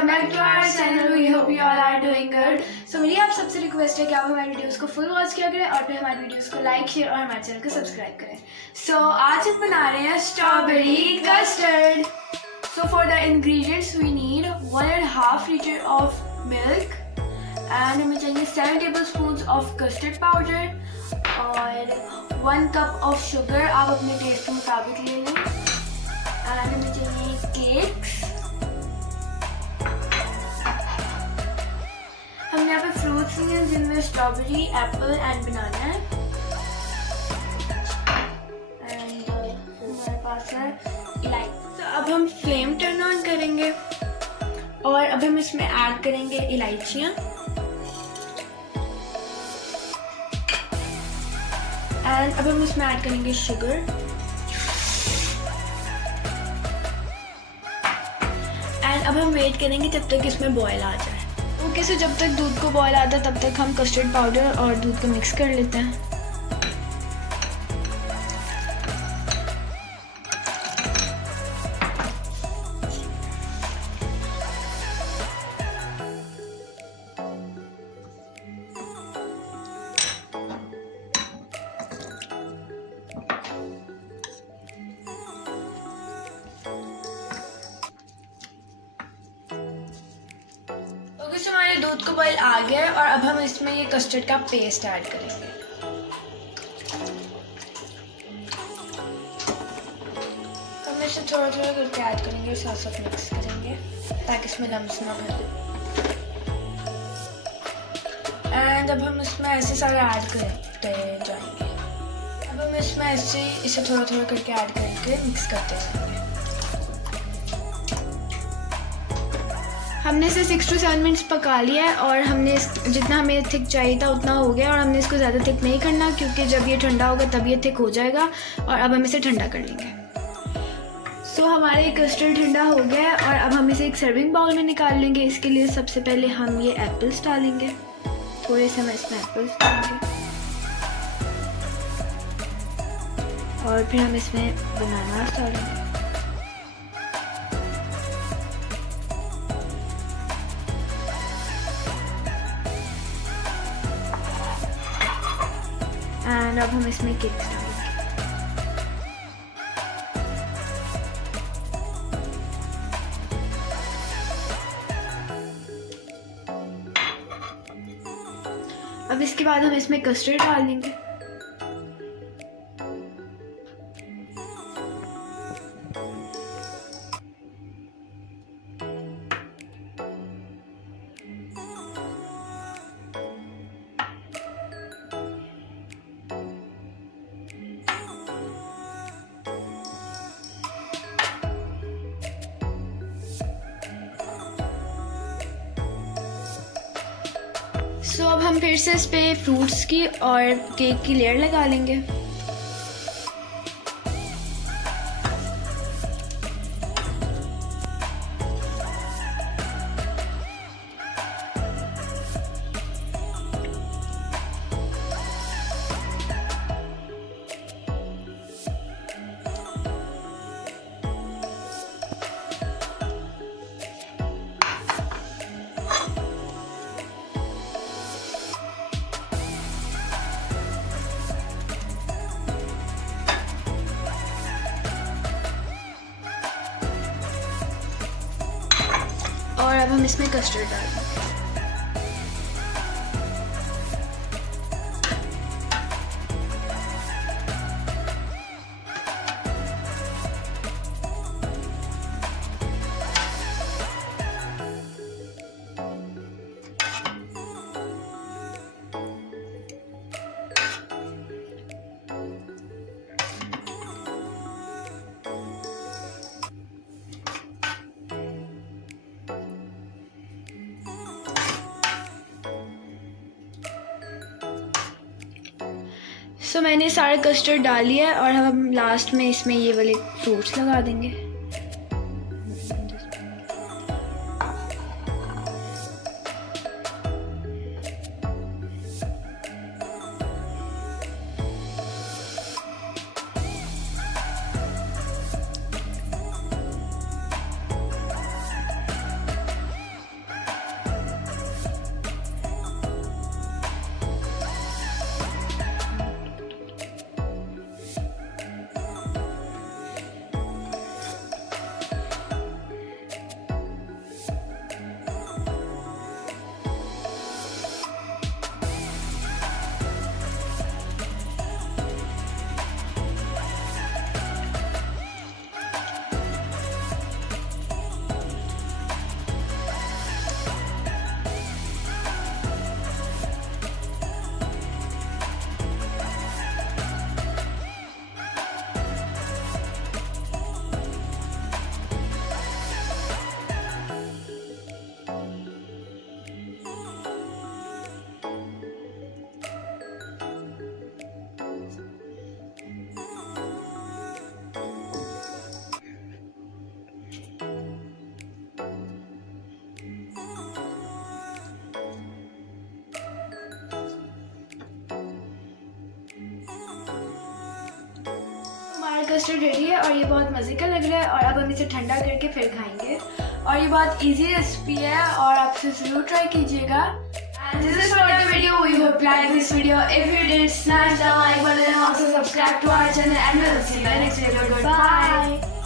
Welcome back to our channel. We hope you all are doing good. So मेरी आप सबसे रिक्वेस्ट है कि आप हमारी वीडियोस को फुल वॉच किया करें और फिर हमारी वीडियोस को लाइक शेयर और हमारे चैनल को सब्सक्राइब करें। सो आज हम बना रहे हैं strawberry custard. So for the ingredients we need 1.5 litre of milk and हमें चाहिए 7 टेबलस्पून ऑफ कस्टर्ड पाउडर और 1 कप ऑफ शुगर आप अपने टेस्ट के मुताबिक ले लें। एंड हमें चाहिए केक्स। हमने यहाँ पे फ्रूट्स लिए हैं जिनमें स्ट्रॉबेरी, एप्पल एंड बनाना है। एंड हमारे पास है इलायची। तो अब हम फ्लेम टर्न ऑन करेंगे और अब हम इसमें ऐड करेंगे इलायचियाँ एंड अब हम इसमें ऐड करेंगे शुगर एंड अब हम वेट करेंगे जब तक इसमें बॉयल आ जाए। ओके, सो जब तक दूध को बॉयल आता है तब तक हम कस्टर्ड पाउडर और दूध को मिक्स कर लेते हैं। तो हमारे दूध को बॉयल आ गया है और अब हम इसमें ये कस्टर्ड का पेस्ट ऐड करेंगे। हम इसे थोड़ा थोड़ा करके ऐड करेंगे और साथ साथ मिक्स करेंगे ताकि इसमें लम्स ना बने। एंड अब हम इसमें ऐसे सारे ऐड करते जाएंगे। अब हम इसमें ऐसे इसे थोड़ा थोड़ा करके ऐड करके मिक्स करते जाएंगे। हमने इसे 6 to 7 मिनट्स पका लिया है और हमने जितना हमें थिक चाहिए था उतना हो गया और हमने इसको ज़्यादा थिक नहीं करना क्योंकि जब ये ठंडा होगा तब ये थिक हो जाएगा। और अब हम इसे ठंडा कर लेंगे। सो हमारे कस्टर्ड ठंडा हो गया है और अब हम इसे एक सर्विंग बाउल में निकाल लेंगे। इसके लिए सबसे पहले हम ये एप्पल्स डालेंगे, थोड़े से हम इसमें एप्पल्स डालेंगे और फिर हम इसमें बनानास डालेंगे। एंड अब हम इसमें केक्स डालेंगे। अब इसके बाद हम इसमें कस्टर्ड डाल देंगे। सो अब हम फिर से इस पे फ्रूट्स की और केक की लेयर लगा लेंगे। और अब हम इसमें कस्टर्ड डालेंगे। सो मैंने सारे कस्टर्ड डाल लिया है और हम लास्ट में इसमें ये वाले फ्रूट्स लगा देंगे। कस्टर्ड रेडी है और ये बहुत मज़े का लग रहा है और अब हम इसे ठंडा करके फिर खाएंगे। और ये बहुत इजी रेसिपी है और आप इसे ज़रूर ट्राई कीजिएगा। And this is for the video. We hope you like this video. If you did, smash the like button and also subscribe to our channel and we'll see you in the next video. Goodbye.